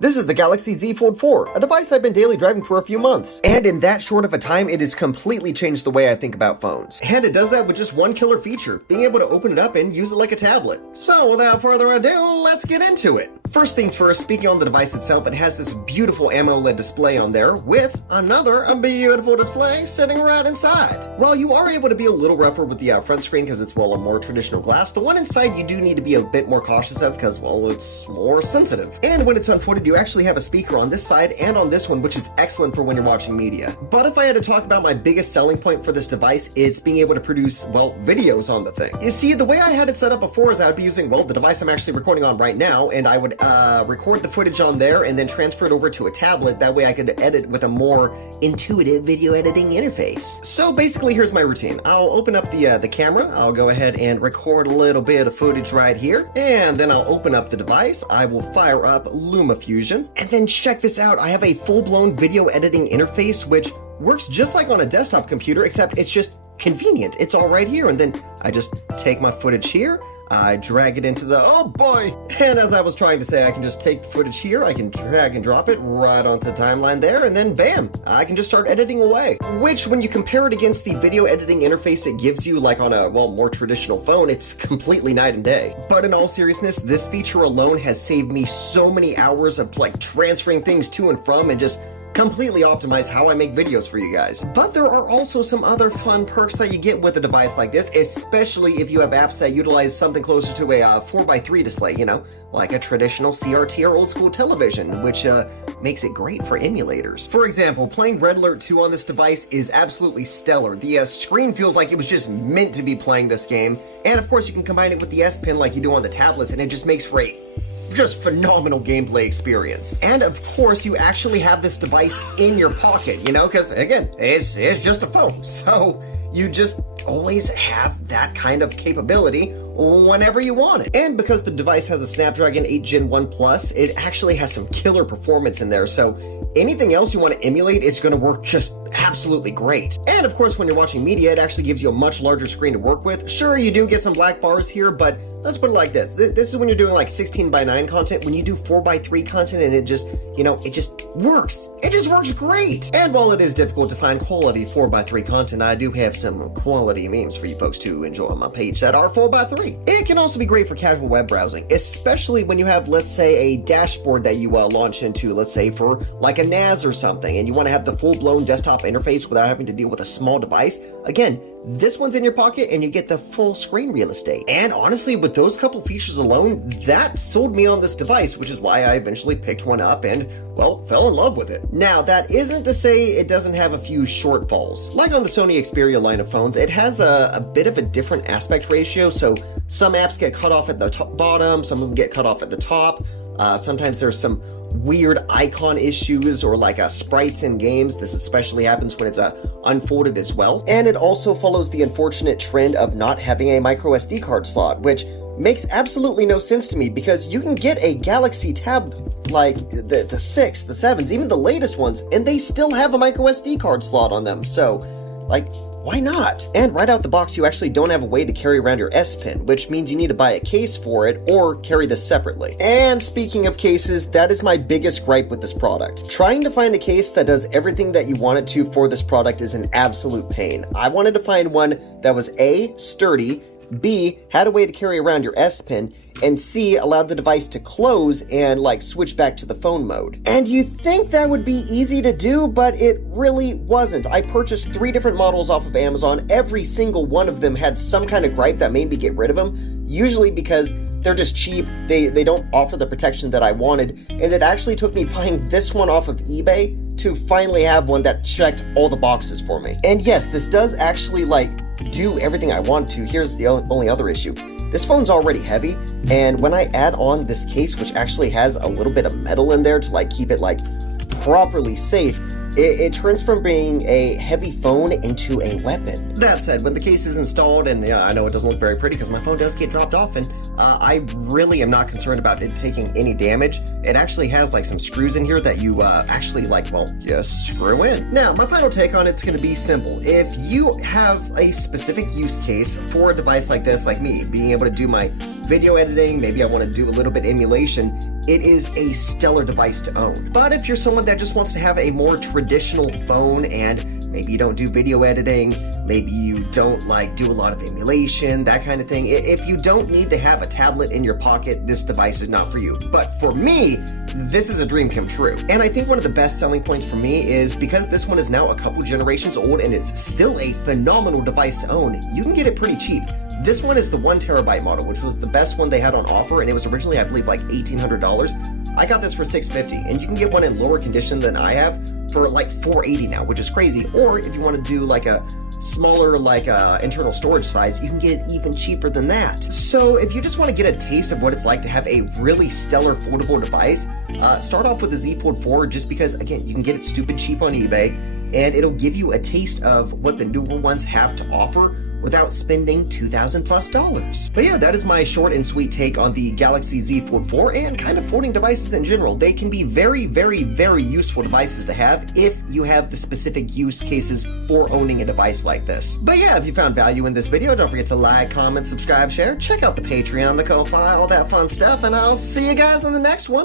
This is the Galaxy Z Fold 4, a device I've been daily driving for a few months. And in that short of a time, it has completely changed the way I think about phones. And it does that with just one killer feature, being able to open it up and use it like a tablet. So without further ado, let's get into it. First things first, speaking on the device itself, it has this beautiful AMOLED display on there with another beautiful display sitting right inside. While you are able to be a little rougher with the front screen because it's, well, a more traditional glass, the one inside you do need to be a bit more cautious of because, well, it's more sensitive. And when it's unfolded, you actually have a speaker on this side and on this one, which is excellent for when you're watching media. But if I had to talk about my biggest selling point for this device, it's being able to produce, well, videos on the thing. You see, the way I had it set up before is I would be using, well, the device I'm actually recording on right now, and I would record the footage on there and then transfer it over to a tablet. That way I could edit with a more intuitive video editing interface. So basically, here's my routine. I'll open up the camera. I'll go ahead and record a little bit of footage right here, and then I'll open up the device. I will fire up LumaFusion. And then check this out, I have a full-blown video editing interface which works just like on a desktop computer, except it's just convenient. It's all right here, and then I just take my footage here, I drag it into the, oh boy! And as I was trying to say, I can just take the footage here, I can drag and drop it right onto the timeline there, and then bam! I can just start editing away. Which, when you compare it against the video editing interface it gives you, like on a, well, more traditional phone, it's completely night and day. But in all seriousness, this feature alone has saved me so many hours of, like, transferring things to and from and just completely optimize how I make videos for you guys. But there are also some other fun perks that you get with a device like this, especially if you have apps that utilize something closer to a 4x3 display, you know, like a traditional CRT or old school television, which makes it great for emulators. For example, playing Red Alert 2 on this device is absolutely stellar. The screen feels like it was just meant to be playing this game, and of course you can combine it with the S Pen like you do on the tablets, and it just makes for a just phenomenal gameplay experience. And of course, you actually have this device in your pocket, you know, because again, it's just a phone. So you just always have that kind of capability whenever you want it. And because the device has a Snapdragon 8 Gen 1 Plus, it actually has some killer performance in there. So anything else you want to emulate is going to work just absolutely great. And of course, when you're watching media, it actually gives you a much larger screen to work with. Sure, you do get some black bars here, but let's put it like this. This is when you're doing like 16:9 content. When you do 4:3 content and it just, you know, it just works. It just works great. And while it is difficult to find quality 4:3 content, I do have some quality memes for you folks to enjoy on my page that are 4:3. It can also be great for casual web browsing, especially when you have, let's say, a dashboard that you launch into, let's say for like a NAS or something, and you want to have the full-blown desktop interface without having to deal with a small device. Again, this one's in your pocket and you get the full screen real estate. And honestly, with those couple features alone, that sold me on this device, which is why I eventually picked one up and, well, fell in love with it. Now, that isn't to say it doesn't have a few shortfalls. Like on the Sony Xperia line of phones, it has a bit of a different aspect ratio, so some apps get cut off at the bottom, some of them get cut off at the top. Sometimes there's some weird icon issues or like sprites in games. This especially happens when it's unfolded as well. And it also follows the unfortunate trend of not having a micro SD card slot, which makes absolutely no sense to me because you can get a Galaxy Tab like the 6, the 7s, even the latest ones, and they still have a micro SD card slot on them. So, like, why not? And right out the box, you actually don't have a way to carry around your S Pen, which means you need to buy a case for it or carry this separately. And speaking of cases, that is my biggest gripe with this product. Trying to find a case that does everything that you want it to for this product is an absolute pain. I wanted to find one that was A, sturdy, B, had a way to carry around your S Pen, and C, allowed the device to close and like switch back to the phone mode. And you think that would be easy to do, but it really wasn't. I purchased 3 different models off of Amazon. Every single one of them had some kind of gripe that made me get rid of them, usually because they're just cheap, they don't offer the protection that I wanted, and it actually took me buying this one off of eBay to finally have one that checked all the boxes for me. And yes, this does actually like do everything I want to. Here's the only other issue. This phone's already heavy, and when I add on this case, which actually has a little bit of metal in there to like keep it like properly safe, it turns from being a heavy phone into a weapon. That said, when the case is installed, and yeah, I know it doesn't look very pretty because my phone does get dropped off, and I really am not concerned about it taking any damage. It actually has like some screws in here that you actually like, well, just screw in. Now, my final take on it's gonna be simple. If you have a specific use case for a device like this, like me, being able to do my video editing, maybe I want to do a little bit emulation, it is a stellar device to own. But if you're someone that just wants to have a more traditional phone and maybe you don't do video editing, maybe you don't like do a lot of emulation, that kind of thing. If you don't need to have a tablet in your pocket, this device is not for you. But for me, this is a dream come true. And I think one of the best selling points for me is because this one is now a couple generations old and is still a phenomenal device to own, you can get it pretty cheap. This one is the 1 terabyte model, which was the best one they had on offer, and it was originally, I believe, like $1,800. I got this for $650, and you can get one in lower condition than I have for like $480 now, which is crazy. Or if you want to do like a smaller like internal storage size, you can get it even cheaper than that. So if you just want to get a taste of what it's like to have a really stellar foldable device, start off with the Z Fold 4 just because, again, you can get it stupid cheap on eBay, and it'll give you a taste of what the newer ones have to offer without spending $2,000+. But yeah, that is my short and sweet take on the Galaxy Z Fold 4 and kind of folding devices in general. They can be very, very, very useful devices to have if you have the specific use cases for owning a device like this. But yeah, if you found value in this video, don't forget to like, comment, subscribe, share, check out the Patreon, the Ko-Fi, all that fun stuff, and I'll see you guys in the next one.